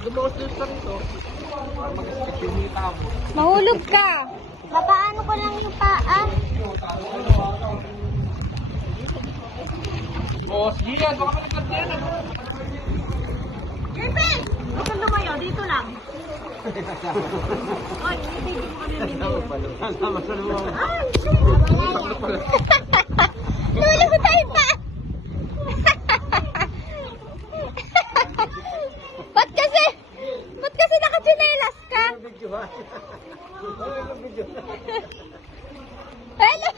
Dumawas doon sa rito. Para mag-skip yung hita mo. Mahulog ka. Papaano ko lang yung paa? Boss, Gian, baka malipad din. Jerpin! Huwag kang lumayo, dito lang. Oy, hindi ko kami binili. Kasama sa lumaw. Ay, lulog tayo pa! Ba't kasi nakatsinelas ka? Hello!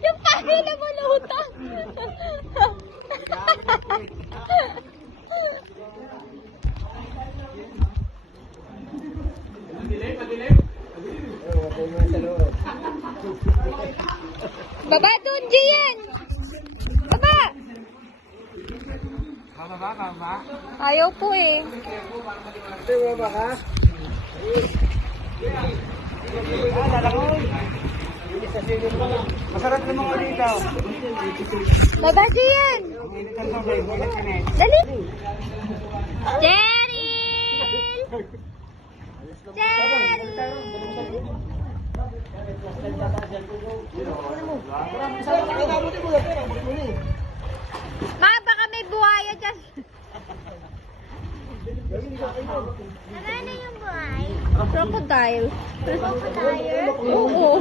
Yung pahila mo lutang! Baba doon, Gian! Baba! Kama. Ayaw po eh. Baba ka? Masarap naman ko dito. Baba, Gian! Dali! Cheryl! Ma, baka may buhaya dyan. Ano yung buhay? Crocodile. Crocodile? Oo.